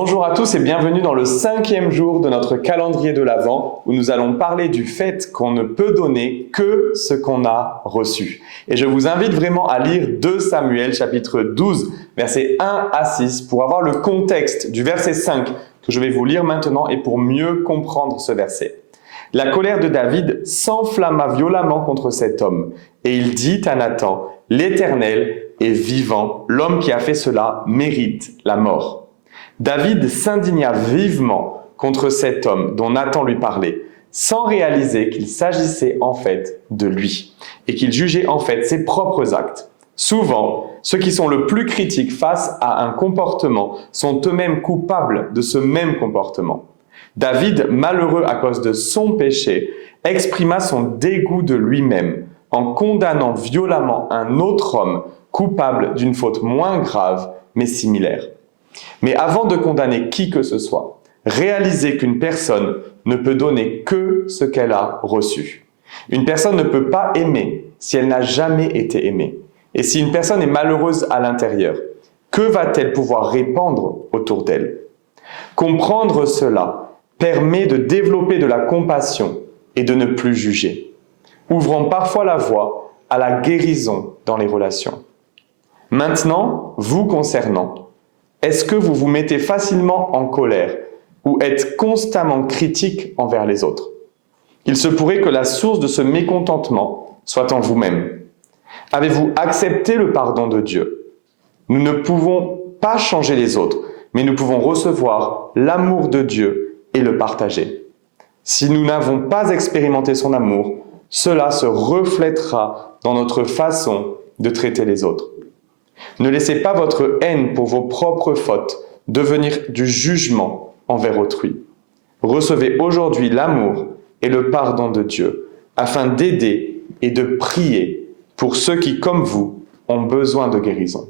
Bonjour à tous et bienvenue dans le 5e jour de notre calendrier de l'Avent où nous allons parler du fait qu'on ne peut donner que ce qu'on a reçu. Et je vous invite vraiment à lire 2 Samuel chapitre 12 versets 1 à 6 pour avoir le contexte du verset 5 que je vais vous lire maintenant et pour mieux comprendre ce verset. La colère de David s'enflamma violemment contre cet homme et il dit à Nathan « L'Éternel est vivant, l'homme qui a fait cela mérite la mort ». David s'indigna vivement contre cet homme dont Nathan lui parlait, sans réaliser qu'il s'agissait en fait de lui et qu'il jugeait en fait ses propres actes. Souvent, ceux qui sont le plus critiques face à un comportement sont eux-mêmes coupables de ce même comportement. David, malheureux à cause de son péché, exprima son dégoût de lui-même en condamnant violemment un autre homme coupable d'une faute moins grave mais similaire. Mais avant de condamner qui que ce soit, réalisez qu'une personne ne peut donner que ce qu'elle a reçu. Une personne ne peut pas aimer si elle n'a jamais été aimée. Et si une personne est malheureuse à l'intérieur, que va-t-elle pouvoir répandre autour d'elle? Comprendre cela permet de développer de la compassion et de ne plus juger, ouvrant parfois la voie à la guérison dans les relations. Maintenant, vous concernant, est-ce que vous vous mettez facilement en colère ou êtes constamment critique envers les autres? Il se pourrait que la source de ce mécontentement soit en vous-même. Avez-vous accepté le pardon de Dieu? Nous ne pouvons pas changer les autres, mais nous pouvons recevoir l'amour de Dieu et le partager. Si nous n'avons pas expérimenté son amour, cela se reflètera dans notre façon de traiter les autres. Ne laissez pas votre haine pour vos propres fautes devenir du jugement envers autrui. Recevez aujourd'hui l'amour et le pardon de Dieu afin d'aider et de prier pour ceux qui, comme vous, ont besoin de guérison.